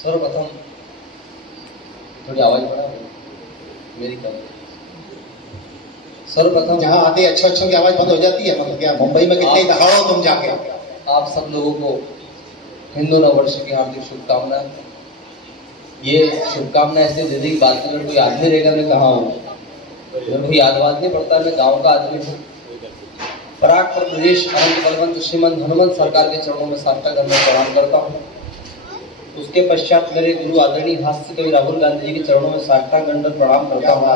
सर्वप्रथम थोड़ी आवाज बढ़ा मेरी कम। सर्वप्रथम जहाँ आते अच्छों की आवाज बंद हो जाती है, मतलब क्या मुंबई में कितने दहाड़ो तुम जाके। आप सब लोगों को हिंदू नव वर्ष की हार्दिक शुभकामनाएं। ये शुभकामनाएं ऐसे दे दी बात अगर कोई आदमी रहेगा मैं कहाँ हूँ, मेरे को याद नहीं पड़ता, मैं गाँव का आदमी हूँ। पराग प्रदेश अनंत बलवंत श्रीमंत हनुमंत सरकार के चरणों में साष्टांग करने प्रणाम करता हूँ। उसके पश्चात मेरे गुरु आदरणीय हास्य कवि राहुल गांधी जी के चरणों में साष्टांग दंडवत प्रणाम करता हूँ।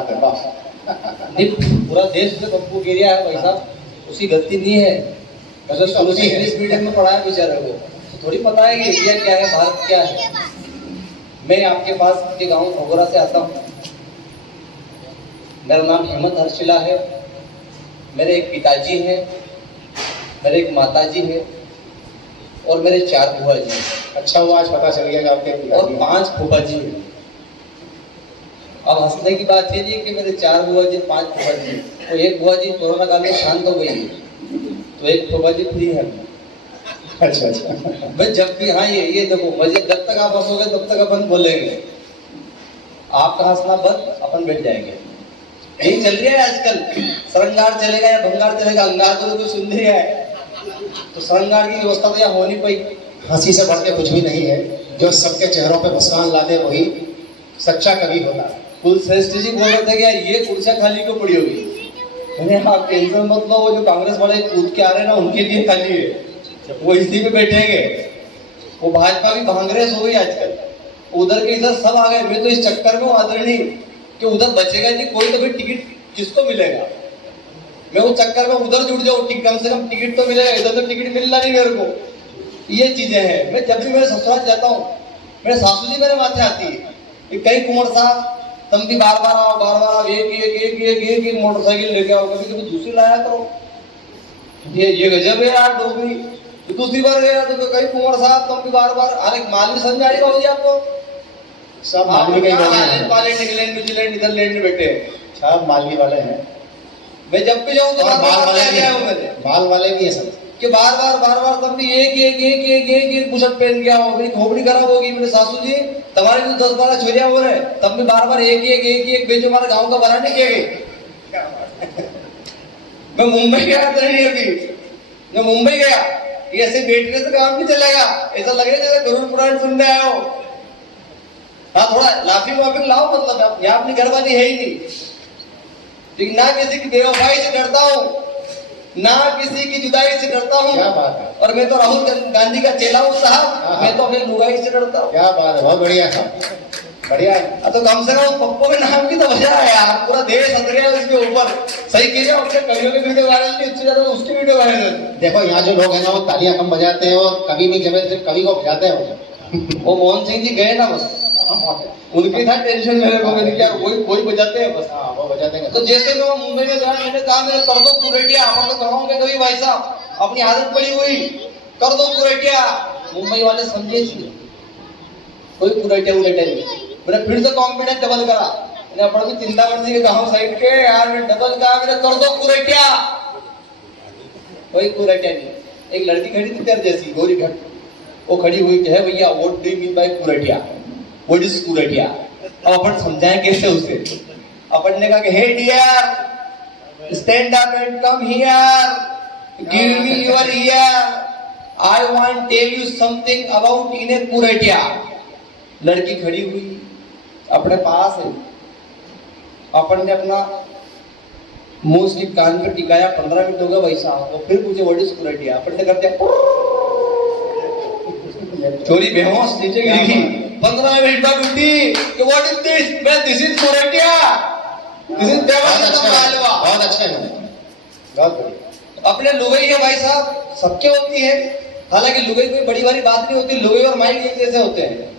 पूरा देश में कंपू एरिया है भाई साहब, उसकी गलती नहीं है। इंग्लिश मीडियम में पढ़ा है बेचारे को, तो थोड़ी पता है कि इंडिया क्या है, भारत क्या है। मैं आपके पास के गांव भगोरा से आता हूँ। मेरा नाम हेमंत हर्षिला है। मेरे एक पिताजी हैं, मेरे एक माताजी है और मेरे 4 बुआ जी हैं। अच्छा हुआ आज पता चल गया कि आपके पिताजी और 5 फूफा जी हैं। अब हंसने की बात ये नहीं कि मेरे 4 बुआ जी 5 फूफा जी, तो एक बुआ जी कोरोना काल में शांत हो गई है, तो एक फूफा जी फ्री है। अच्छा मैं जब भी हाँ ये देखो मजे, जब तक आप हंसोगे तब तक अपन बोलेंगे, आपका हंसना बंद अपन बैठ जाएंगे। यही चल रही है आजकल। सरंगार चलेगा या भंगार चलेगा, अंगार तो कोई सुन नहीं है, तो सरंगार की व्यवस्था तो यहाँ हो नहीं पाई। हंसी से बढ़ के कुछ भी नहीं है, जो सबके चेहरों पे मुस्कान ला दे वही सच्चा कवि होता है। कुलश्रेष्ठ जी बोल रहे थे कि ये कुर्सियां खाली क्यों पड़ी होगी। मैंने आप टेंशन मत लो, वो जो कांग्रेस वाले कूद के आ रहे हैं ना उनके लिए खाली है, वो इसी पे बैठेंगे। वो भाजपा भी कांग्रेस हो गई आजकल, उधर के इधर सब आ गए। मैं तो इस चक्कर में आदरणीय कि उधर बचेगा नहीं कोई, तो फिर टिकट किसको मिलेगा। मैं उस चक्कर में उधर जुड़ जाऊँ, कम से कम टिकट तो मिलेगा, इधर तो टिकट मिलना नहीं मेरे को। ये चीजें हैं। मैं जब भी मेरे ससुराल जाता हूँ, मेरे सासू जी मेरे माथे आती है कि कहीं कुंवर साहब तुम भी बार बार आओ, एक मोटरसाइकिल लेके आओ, कभी कभी दूसरी लाया करो। ये गजब है यार डोगरी। तो दूसरी बार गया तो कहीं कुंवर साहब तुम भी बार बार, अरे मालवी समझ आ रही होगी आपको, सब मालवी के वाले इंग्लैंड न्यूजीलैंड नीदरलैंड में बैठे हैं, सब मालवी वाले हैं। मैं जब भी जाऊँ तो बाल वाले भी है सब, कि बार बार तुम भी एक बुशर्ट पहन के आओ, मेरी खोपड़ी खराब होगी। मेरे सासू जी तुम्हारे भी 10-12 छोरियां हो रहे, तब भी बार एक बेचो, हमारे गाँव का बना नहीं किया गया। मैं मुंबई गया था नहीं अभी, मैं मुंबई गया, ऐसे बैठने से काम नहीं चलेगा, ऐसा लगेगा जैसे गरुड़ पुराण सुनने आए हो। हाँ थोड़ा लाफिंग वाफिंग लाओ, मतलब यहाँ अपनी घर वाली है ही नहीं। लेकिन ना किसी की बेवफाई से डरता हूँ, ना किसी की जुदाई से डरता हूँ। क्या बात है। और मैं तो राहुल गांधी का चेला हूँ साहब, मैं तो अपनी लुगाई से डरता हूँ। क्या बात है, बहुत बढ़िया था, बढ़िया है। तो कम से कम पप्पू के नाम की तो वजह है यार, पूरा देश हंस गया उसके ऊपर। सही कीजिए, अपने कवियों की वीडियो वायरल नहीं, उससे ज्यादा उसकी वीडियो वायरल। देखो यहाँ जो लोग हैं ना वो तालियां कम बजाते हैं, और कभी नहीं जब सिर्फ कवि को बजाते हैं। वो मोहन सिंह जी गए ना, बस उनकी था टेंशन मेरे को, मैंने क्या कोई बजाते हैं बस। हाँ वो बजाते हैं। तो जैसे मैं मुंबई में गया, मैंने कहा मेरे कर दो कुरेटिया, अपन तो कराओगे कभी भाई साहब, अपनी आदत पड़ी हुई, कर दो कुरेटिया। मुंबई वाले समझे कोई कुरेटिया उलेटिया नहीं। मैंने फिर से कॉन्फिडेंस डबल करा, मैंने अपन भी चिंतामणि के गाँव साइड के यार मैं डबल कहा, मैंने कर दो कुरेटिया, कोई कुरेटिया नहीं। एक लड़की खड़ी थी तेरे जैसी गोरी घट, वो खड़ी हुई है, भैया what do you mean by कुरेटिया, व्हाट इज कुरेटिया। अब अपन समझाएं कैसे उसे। अपन ने कहा कि hey dear stand up and come here, give me your ear, I want tell you something about in a कुरेटिया। लड़की खड़ी हुई अपने पास है, अपन ने अपना मुंह उसकी कान पर टिकाया, 15 मिनट हो गया वैसा, तो फिर पूछे व्हाट इज कुरेटिया। अपन ने करते चोरी बेहोश नीचे गिरी, 15 मिनट बाद उठी कि व्हाट इज दिस, मैं दिस इज कुरेटिया, दिस इज देवा। बहुत अच्छा है, बहुत बढ़िया। अपने लुगाई है भाई साहब, सबके होती है, हालांकि लुगाई कोई बड़ी भारी बात नहीं होती, लुगाई और माइक एक जैसे होते हैं।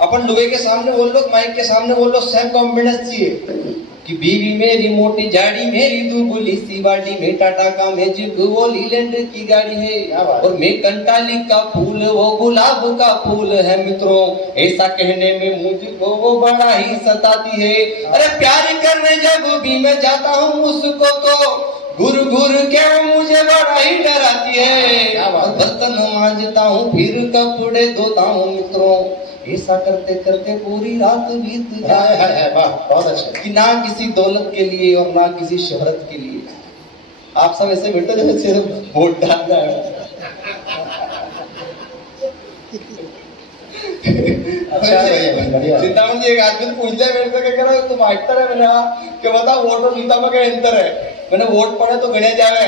अपन लुगाई के सामने बोल लो, माइक के सामने बोल लो, सेम कॉन्फिडेंस चाहिए कि बीवी मेरी मोटी झाड़ी, मेरी दुबली सी बाड़ी, में टाटा का मैजिक वो लीलैंड की गाड़ी है, और मैं कंटाली का फूल वो गुलाब का फूल है। मित्रों ऐसा कहने में मुझको वो बड़ा ही सताती है। अरे प्यार करने जब भी मैं जाता हूँ उसको, तो घुर घुर के मुझे बड़ा ही डराती है। बर्तन मांजता हूँ फिर कपड़े धोता हूँ। मित्रों ऐसा करते करते पूरी रात बीत है जाए वाह बहुत अच्छा। कि ना किसी दौलत के लिए और ना किसी शोहरत के लिए। आप सब ऐसे बैठे जो सिर्फ वोट डालना है। अच्छा है बढ़िया। चिंतामण जी एक आदमी पूछ लिया मेरे से क्या कह रहा है तुम एक्टर है। मैंने कहा कि बता वोट और नीता में क्या अंतर है। मैंने वोट पड़े तो गणे जावे,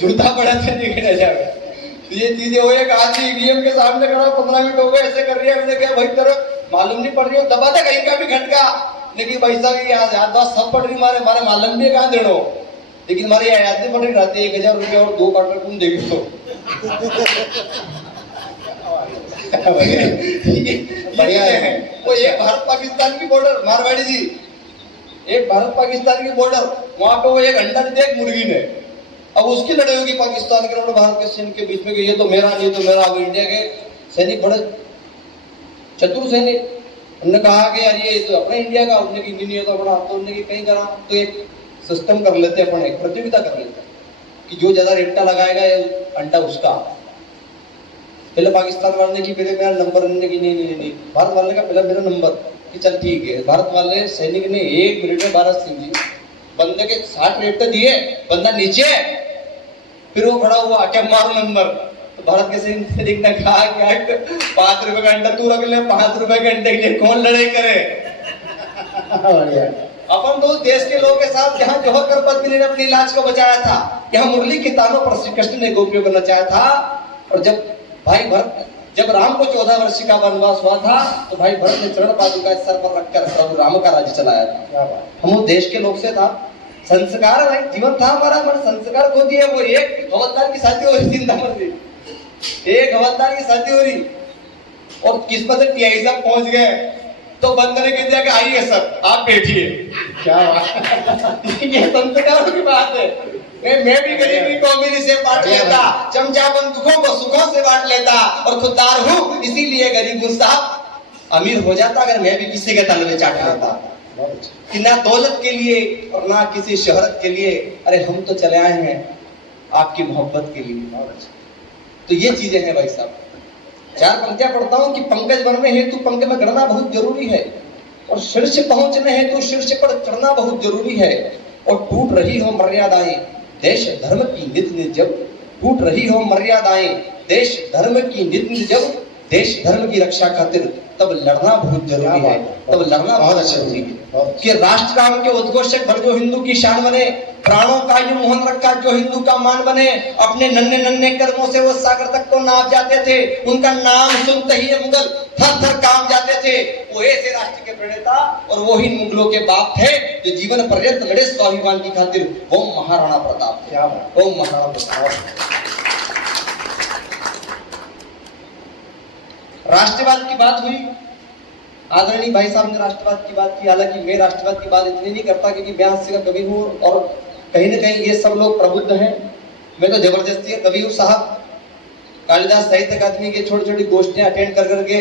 जूता पड़े तो नहीं गणे जावे। तो ये चीजें वो एक आदमी ईवीएम के सामने खड़ा 15 मिनट हो गए ऐसे कर रही है। मैंने कहा भाई तेरे मालूम नहीं पड़ रही हो दबा था कहीं का भी घटका। लेकिन पैसा भी याद बात सब पड़ रही मारे मालूम भी कहाँ देनो। लेकिन हमारे याद नहीं पड़ रही रहते 1000 रुपया और 2 क्वार्टर तुम देगी तो बढ़िया है। वो एक भारत पाकिस्तान की बॉर्डर मारवाड़ी जी, एक भारत पाकिस्तान की बॉर्डर वहां पे वो एक अंडा नहीं दिया एक मुर्गी ने। अब उसकी लड़ाई होगी पाकिस्तान के और भारत के सैनिक के बीच में कि ये तो मेरा नहीं, ये तो मेरा। अब इंडिया के सैनिक बड़े चतुर सैनिक, उन्होंने कहा कि यार ये तो अपना इंडिया का, उन्होंने की नहीं है तो अपना, तो उन्होंने कहीं करा तो एक सिस्टम कर लेते हैं, अपन एक प्रतियोगिता कर लेते हैं कि जो ज्यादा रेपटा लगाएगा ये अंडा उसका। पहले पाकिस्तान वाले की पहले मेरा नंबर, की नहीं भारत वाले का पहले मेरा नंबर कि चल ठीक है। भारत वाले सैनिक ने 1 मिनट में 12 सिंह जी बंदे के 60 रेपटे दिए, बंदा नीचे, फिर वो खड़ा हुआ क्या मारो नंबर। तो भारत के सैनिक ने कहा कि 5 रुपए का अंडा तू रख ले, 5 रुपए के अंडे के लिए कौन लड़ाई करे। अपन तो देश के लोगों के साथ जहां जौहर कर पद्मिनी ने अपनी लाज को बचाया था, यहाँ मुरली की तानों पर श्री कृष्ण ने गोपियों करना चाहा था। और जब भाई भरत, जब राम को 14 वर्ष का वनवास हुआ था तो भाई भरत ने चरण पादुका सर पर रखकर प्रभु राम का राज्य चलाया था। हम देश के लोग से था, संस्कार भाई जीवन था हमारा, मन संस्कार खो दिए। वो एक हवलदार की शादी हो रही थी, एक हवलदार की शादी हो रही और किस्मत से टीआई साहब पहुंच गए तो बंदे ने कह दिया कि आइए सर आप बैठिए। क्या बात ये संस्कारों की बात है। मैं भी गरीबी को अमीरी से बांट लेता, चमचा बंदूकों को सुखों से बांट लेता और खुददार हूँ इसीलिए गरीब हूँ साहब। अमीर हो जाता अगर मैं भी किसी के तल में चाट लेता कि ना दौलत के लिए और ना किसी शोहरत के लिए। अरे हम तो चले आए हैं आपकी मोहब्बत के लिए। तो ये चीजें हैं भाई साहब। 4 पंक्तियां पढ़ता हूं कि पंकज बनने हेतु पंख में गढ़ना बहुत जरूरी है और शीर्ष पहुंचने हेतु शीर्ष पर चढ़ना बहुत जरूरी है। और टूट रही हो मर्यादाएं देश धर्म की नित नित जब, टूट रही हो मर्यादाएं देश धर्म की नित नित जब, देश धर्म की रक्षा खातिर तब लड़ना बहुत जरूरी है, तब लड़ना बहुत जरूरी है कि राष्ट्र काम के उद्घोषक भर जो हिंदू की शान बने, प्राणों का यूं मोहन रखा जो हिंदू का मान बने। अपने नन्हे नन्हे कर्मों से वो सागर तक को नाप जाते थे, उनका नाम सुनते ही मुगल थर थर कांप जाते थे। वो ऐसे राष्ट्र के प्रणेता और वो ही मुगलों के बाप थे जो जीवन पर्यंत लड़े स्वाभिमान की खातिर। वो महाराणा प्रताप थे, वो महाराणा प्रताप। राष्ट्रवाद की बात हुई, आदरणीय भाई साहब ने राष्ट्रवाद की बात की। हालांकि मैं राष्ट्रवाद की बात इसलिए नहीं करता क्योंकि मैं हास्य का कवि हूँ और कहीं ना कहीं ये सब लोग प्रबुद्ध हैं। मैं तो जबरदस्ती कवि हूँ साहब। कालिदास साहित्य अकादमी के छोटी छोटी गोष्ठियां अटेंड कर करके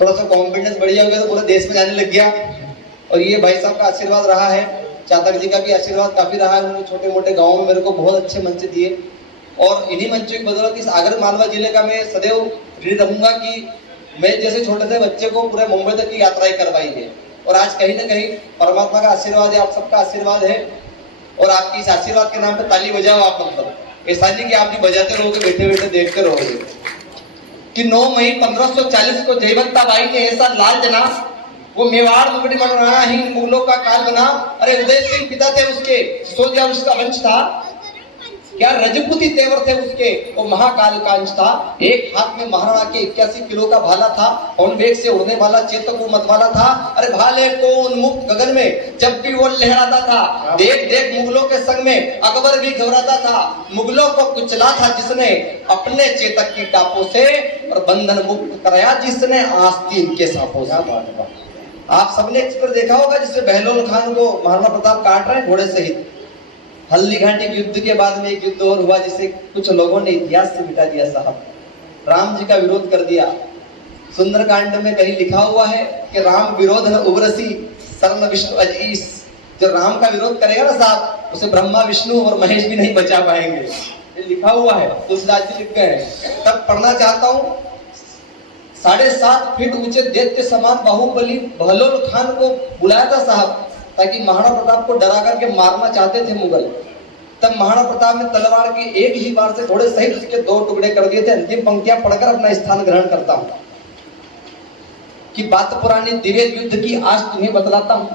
थोड़ा सा कॉन्फिडेंस बढ़िया हो गया तो पूरे देश में जाने लग गया। और ये भाई साहब का आशीर्वाद रहा है, चातक जी का भी आशीर्वाद काफी रहा है। उन्होंने छोटे मोटे गाँव में मेरे को बहुत अच्छे मंच दिए और इन्हीं मंचों की बदौलत इस आगर मालवा जिले का मैं सदैव ऋणी रहूंगा कि मैं जैसे छोटे से बच्चे को पूरे मुंबई तक की यात्रा करवाई है। और आज कहीं ना कहीं परमात्मा का आशीर्वाद है, आप सबका आशीर्वाद है और आपकी इस आशीर्वाद के नाम पे ताली बजाओ आप। मतलब ऐसा नहीं कि आप भी बजाते रहोगे, बैठे बैठे देखते रहोगे। कि 9 मई 1540 को जयवंता बाई ने ऐसा लाल जना, वो मेवाड़ मुगटी मनवाना ही मुगलों का काल बना। अरे उदय सिंह पिता थे उसके, सिसोदिया उसका वंश था, क्या रजपूती तेवर थे उसके, वो महाकाल का अंश था। एक हाथ में महाराणा के 81 किलो का भाला था, पवन वेग से उड़ने वाला चेतक मत वाला था। अरे भाले को उन्मुक्त गगन में जब भी वो लहराता था, देख देख मुगलों के संग में अकबर भी घबराता था। मुगलों को कुचला था जिसने अपने चेतक की टापों से और बंधन मुक्त कराया जिसने आस्तीन के सांपों से। आप सबने एक्सपर देखा होगा जिसमें बहलोल खान को महाराणा प्रताप काट रहे हैं घोड़े सहित। हल्दी घाटी के युद्ध के बाद में एक युद्ध और हुआ जिसे कुछ लोगों ने इतिहास से मिटा दिया साहब। राम जी का विरोध कर दिया। सुंदरकांड में कहीं लिखा हुआ है कि राम विरोध न उग्रसी सर्व विष्णु अजीस। जो राम का विरोध करेगा ना साहब, उसे ब्रह्मा विष्णु और महेश भी नहीं बचा पाएंगे। ये लिखा हुआ है, तुलसीदास जी लिख गए हैं। तब पढ़ना चाहता हूँ। 7.5 फीट ऊंचे दैत्य समान बाहुबली बहलोल खान को बुलाया था साहब, ताकि महाराणा प्रताप को डरा करके मारना चाहते थे मुगल। तब महाराणा प्रताप ने तलवार की एक ही बार से घोड़े सहित उसके 2 टुकड़े कर दिए थे। अंतिम पंक्तियां पढ़कर अपना स्थान ग्रहण करता हूँ कि बात पुरानी दिव्य युद्ध की आज तुम्हें बतलाता हूँ,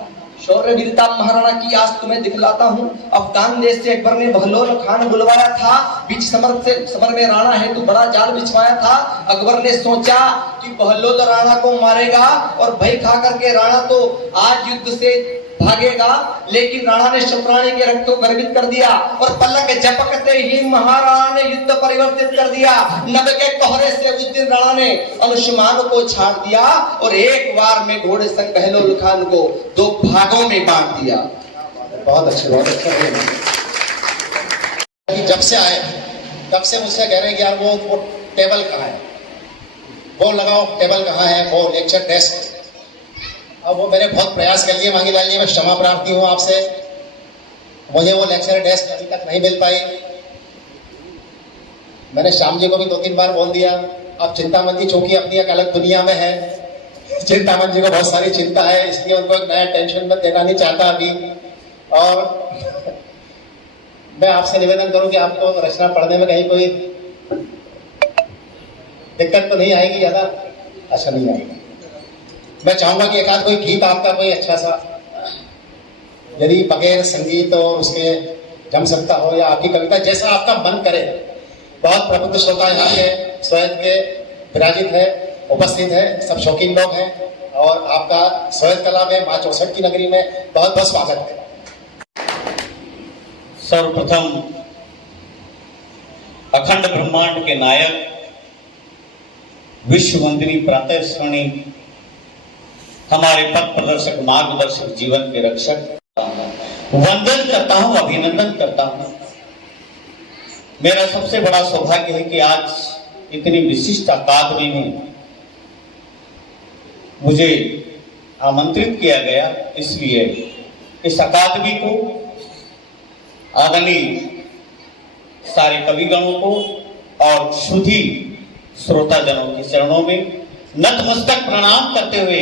शौर्य वीरता महाराणा की आज तुम्हें दिखलाता हूँ। अफगान देश से अकबर ने बहलोल खान बुलवाया था, बीच समर में राणा है तू बड़ा जाल बिछवाया था। अकबर ने सोचा कि बहलोल राणा को मारेगा और भय खा करके राणा तो आज युद्ध से भागेगा, लेकिन राणा ने शतरानी के रक्त को गर्वित कर दिया और पलक झपकते ही महाराणा ने युद्ध परिवर्तित कर दिया। नभ के कोहरे से उस दिन राणा ने अंशुमान को छाड़ दिया और एक बार में घोड़े संग बहलोल खान को 2 भागों में बांट दिया। बहुत अच्छा, बहुत अच्छा। जब से आए तब से मुझसे कह रहे हैं कि यार वो टेबल कहाँ है, वो लगाओ टेबल कहाँ है, वो लेक्चर डेस्क। अब वो मैंने बहुत प्रयास कर लिए मांगीलाल जी, मैं क्षमा प्रार्थी हूँ आपसे, मुझे वो लेक्चर डेस्क अभी तक नहीं मिल पाई। मैंने श्याम जी को भी 2-3 बार बोल दिया। अब चिंतामन जी चूंकि अपनी एक अलग दुनिया में है, चिंतामन जी को बहुत सारी चिंता है, इसलिए उनको एक नया टेंशन में देना नहीं चाहता अभी। और मैं आपसे निवेदन करूं कि आपको रचना पढ़ने में कहीं कोई दिक्कत तो नहीं आएगी ज्यादा? अच्छा, नहीं आएगी। मैं चाहूंगा कि एक आध कोई गीत आपका कोई अच्छा सा, यदि बगैर संगीत और उसके जम सकता हो, या आपकी कविता जैसा आपका मन करे। बहुत प्रबुद्ध श्रोता यहाँ के स्वयं के विराजित है, उपस्थित है, सब शौकीन लोग हैं, और आपका स्वयं कला में माँ 64 की नगरी में बहुत बहुत स्वागत है। सर्वप्रथम अखंड ब्रह्मांड के नायक, विश्व वंदनी प्रातः स्मरणी, हमारे पथ प्रदर्शक, मार्गदर्शक, जीवन के रक्षक, वंदन करता हूं, अभिनंदन करता हूं। मेरा सबसे बड़ा सौभाग्य है कि आज इतनी विशिष्ट अकादमी में मुझे आमंत्रित किया गया, इसलिए इस अकादमी को, आदरणीय सारे कविगणों को और शुद्धि श्रोताजनों के चरणों में नतमस्तक प्रणाम करते हुए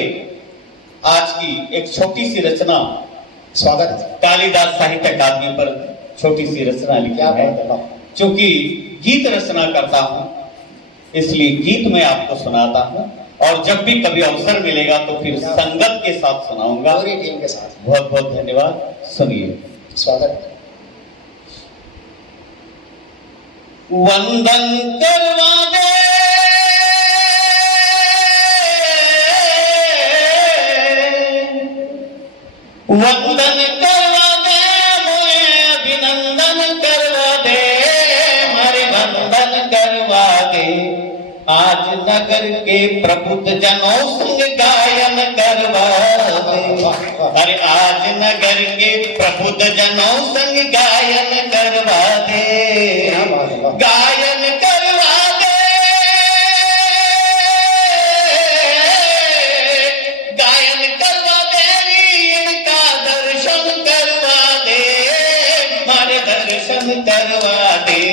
आज की एक छोटी सी रचना, स्वागत, कालिदास साहित्य अकादमी पर छोटी सी रचना लिखी है। चूंकि गीत रचना करता हूं, इसलिए गीत में आपको सुनाता हूं, और जब भी कभी अवसर मिलेगा तो फिर संगत के साथ सुनाऊंगा, पूरी टीम के साथ। बहुत बहुत धन्यवाद। सुनिए, स्वागत। वंदन करवा दे वंदन करवा दे मोए, अभिनंदन करवा दे मारे, वंदन करवा दे। आज नगर के प्रबुद्ध जनों संग गायन करवा दे। अरे आज नगर के प्रबुद्ध जनों संग गायन करवा दे, गायन करवा दे, गायन करवा दे, इनका दर्शन करवा दे, मारे दर्शन करवा दे।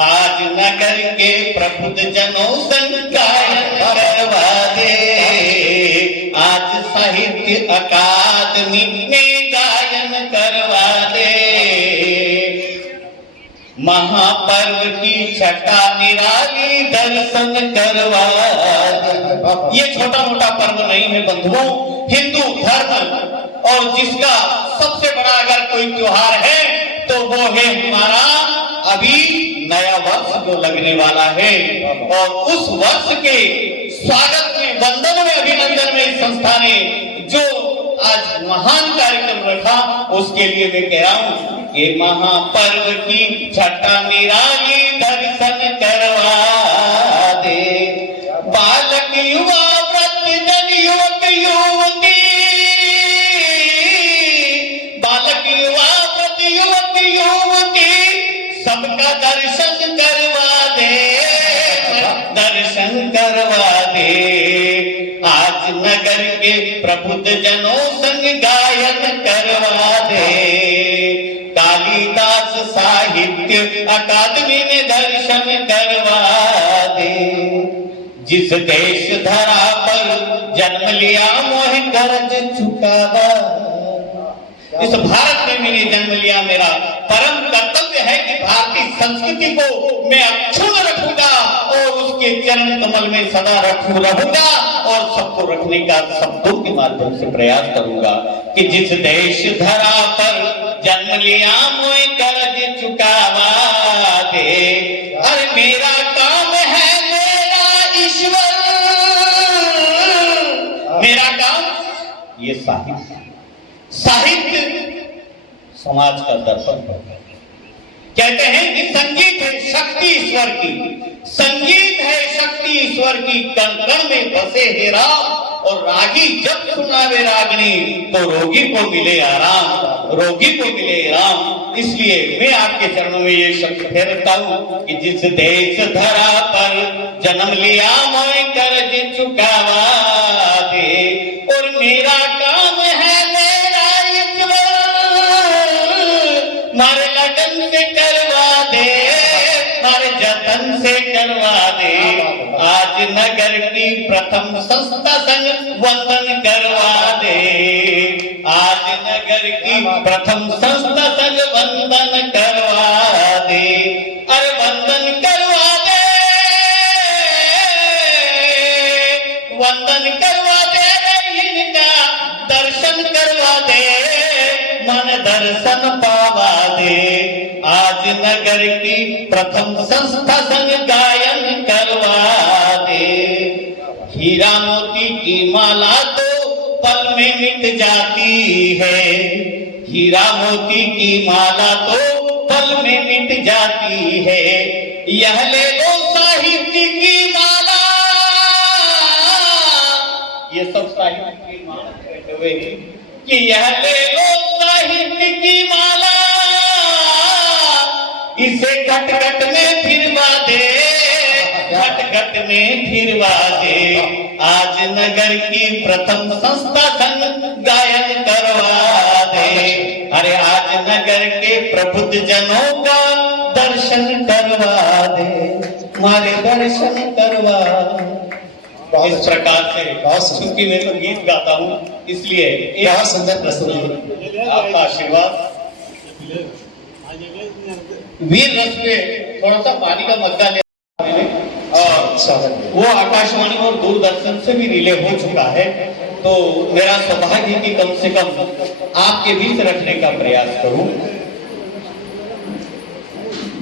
आज नगर के प्रबुद्ध जनों संग गायन करवा दे। आज साहित्य अकादमी में गायन करवा दे। महापर्व की छठा निराली दर्शन करवा दे। ये छोटा मोटा पर्व नहीं है बंधुओं, हिंदू धर्म और जिसका सबसे बड़ा अगर कोई त्योहार है तो वो है हमारा अभी नया वर्ष जो लगने वाला है, और उस वर्ष के स्वागत में, वंदन में, अभिनंदन में इस संस्था ने जो आज महान कार्यक्रम रखा, उसके लिए मैं कह रहा हूं कि महापर्व की छठा निराली दर्शन करवा दे। बालक युवा वृद्धजन युवक युवती, बालक युवा वृद्ध युवक युवती, सबका दर्शन करवा दे, दर्शन करवा दे। आज नगर के प्रबुद्ध जनों संग गायन करवा दे। कालिदास साहित्य अकादमी में दर्शन करवा दे। जिस देश धरा पर जन्म लिया मोह कर्ज चुकावा। इस भारत में मैंने जन्म लिया, मेरा परम कर्तव्य है कि भारतीय संस्कृति को मैं अक्षुण्ण रखूंगा और उसके चरण कमल में सदा रहूंगा और सबको रखने का शब्दों के माध्यम से प्रयास करूंगा कि जिस देश धरा पर जन्म लिया मोह कर्ज चुकावा दे। अरे मेरा काम है मेरा ईश्वर, मेरा काम ये साहित्य समाज का दर्पण है। कहते हैं कि संगीत है शक्ति ईश्वर की, संगीत है शक्ति ईश्वर की, कण कण में बसे हे राम। और रागी जब सुनावे रागनी तो रोगी को मिले आराम, रोगी को मिले राम। इसलिए मैं आपके चरणों में ये शब्द फेरता हूं कि जिस देश धरा पर जन्म लिया मोह कर्ज चुकावा दे। और मेरा काम है मेरा ईश्वर, मारे लगन से करवा दे, मारे जतन से करवा दे। आज नगर की प्रथम संस्था संग वंदन करवा दे। आज नगर की प्रथम संस्था संग वंदन करवा दे। अरे वंदन करवा दे, वंदन करवा दे, इनका दर्शन करवा दे, मन दर्शन पावा दे। आज नगर की प्रथम संस्था संग गायन करवा दे। हीरा मोती की माला तो पल में मिट जाती है, हीरा मोती की माला तो पल में मिट जाती है। यह ले लो साहित्य की माला, ये सब साहित्य की माला कहते हुए कि यह ले लो साहित्य की माला, इसे घट घट में फिरवा दे, घट घट में फिरवा दे। आज नगर की प्रथम संस्था संग गायन करवा दे। अरे आज नगर के प्रबुद्ध जनों का दर्शन करवा दे, मारे दर्शन करवा। इस प्रकार से चूंकि मैं तो गीत गाता हूँ इसलिए बहुत सुंदर प्रस्तुति, आपका आशीर्वाद। वीर रस पे थोड़ा सा पानी का मग्गा ले और वो आकाशवाणी और दूरदर्शन से भी रिले हो चुका है। तो मेरा सौभाग्य कि कम से कम आपके बीच रखने का प्रयास करूं।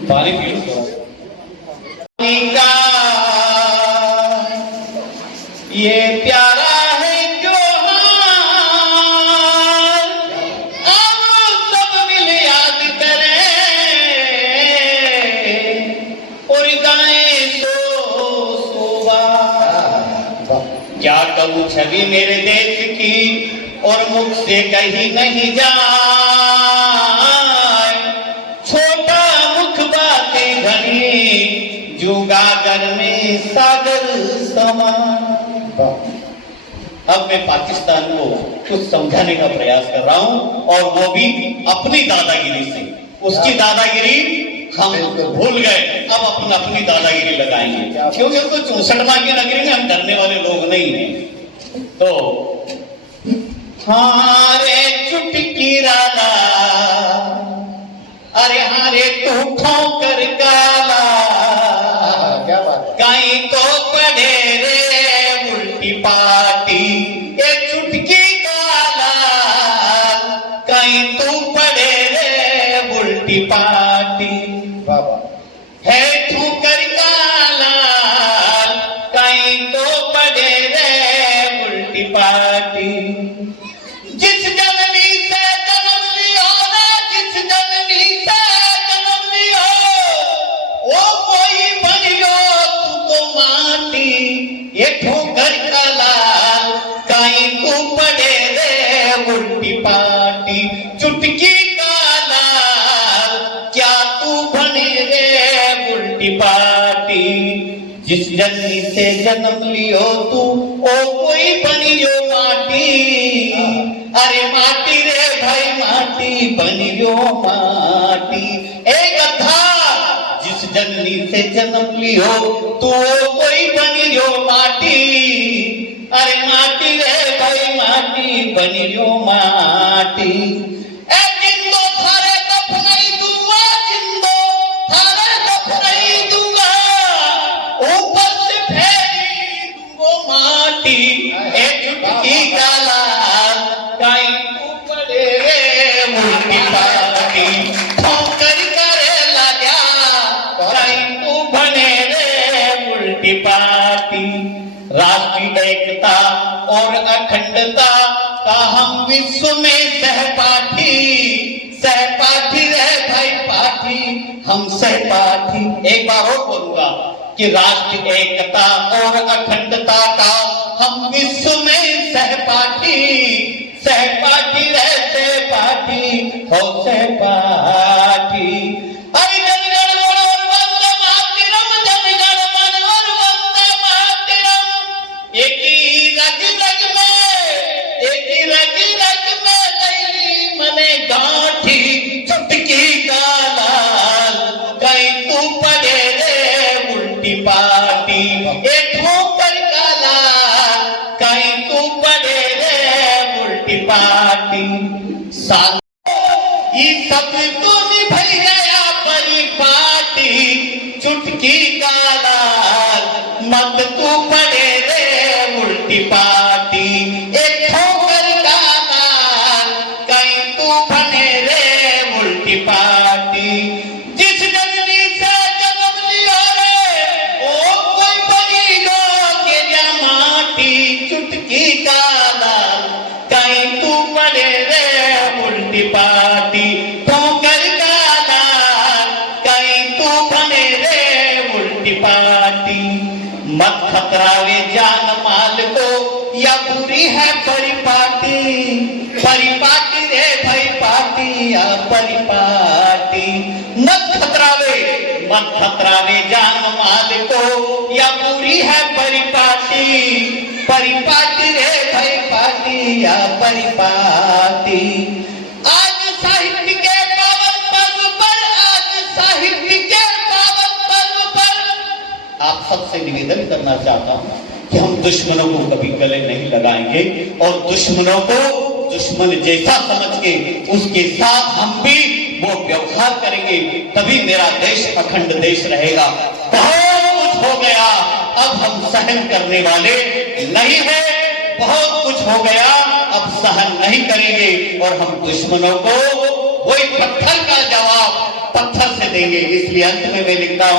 पानी पी लो। ये प्यारा है जो आप सब मिल याद करें और गाएं सोवा। क्या कहूँ छवि मेरे देश की और मुख से कहीं नहीं जाए। छोटा मुख बातें घनी जुगागर में सागर समा। अब मैं पाकिस्तान को कुछ समझाने का प्रयास कर रहा हूं और वो भी अपनी दादागिरी से। उसकी दादागिरी हम भूल गए, अब अपनी दादागिरी लगाएंगे क्योंकि हमको 64 की नगरी में हम डरने वाले लोग नहीं हैं। तो हारे चुटकी राधा, अरे हारे तू ठोकर काला, कहीं तो पड़े रे उल्टी पाटी ये चुटकी काला, कहीं तू पड़े रे उल्टी पाटी है ठोकर काला, कहीं तो पड़े रे उल्टी पाटी। जिस जननी से जन्म लियो ना, जिस जननी से जन्म लियो वो कोई बनियो तू तो माटी। ये ठोकर काला कहीं तू पड़े रे उल्टी पाटी। चुटकी काला क्या तू बने रे उल्टी पाटी। जिस जननी से जन्म लियो तू ओ कोई बनियो माटी। अरे माटी रे भाई माटी बनियो माटी। एक गधा जननी से जन्म लियो तू कोई बनियो माटी, अरे माटी रे भाई माटी बनियो माटी। ए जिंदो थारे दफनाई दूंगा, जिंदो थारे दफनाई दूंगा, ऊपर से फेरी दूंगो माटी। ए चुटकी गाला काई ऊपरे रे मुर्गी पाटी, ठोकर करे लगा काई तू बने रे उल्टी पाटी। राष्ट्रीय एकता और अखंडता का हम विश्व में सहपाठी, सहपाठी रहे भाई पाठी, हम सहपाठी। एक बार और बोलूंगा कि राष्ट्रीय एकता और अखंडता का हम विश्व में सहपाठी, सहपाठी रहे सहपाठी, हो सहपाठी। अरे जनगण मन और वंदे मातरम, जनगण मन और वंदे मातरम। एक ही रग रग में, एक ही रग रग में लैली मने गांठी, चुटकी का लाल कहीं तू पड़े रे उल्टी पाटी। ए ठोकर का लाल कहीं तू पड़े रे उल्टी पाटी। साथ ये सब तो निभल गया परिपाटी, चुटकी का लाल मत तू पड़े रे उल्टी पाटी। एक ठोकर का लाल कहीं तू बने रे उल्टी पाटी। जिस जननी से जन्म लिया रे ओ कोई बनी गो गिरा माटी, चुटकी का लाल कहीं तू पड़े रे उल्टी पाटी। ठोकर का लाल कहीं तू बने रे उल्टी पाटी। मत खतरावे जान माल को या बुरी है परिपाटी, परिपाटी रे भाई पाटी या परिपाटी। मत खतरावे, मत खतरावे जान माल को या बुरी है परिपाटी, परिपाटी रे भाई पाटी या परिपाटी। आज साहित्य के पावन पर्व पर, आज साहित्य के पावन पर्व पर आप सबसे निवेदन करना चाहता हूं कि हम दुश्मनों को कभी गले नहीं लगाएंगे और दुश्मनों को दुश्मन जैसा समझ के उसके साथ हम भी वो व्यवहार करेंगे, तभी मेरा देश अखंड देश रहेगा। बहुत कुछ हो गया, अब हम सहन करने वाले नहीं है, बहुत कुछ हो गया, अब सहन नहीं करेंगे और हम दुश्मनों को वही पत्थर का जवाब पत्थर से देंगे। इसलिए अंत में मैं लिखता हूं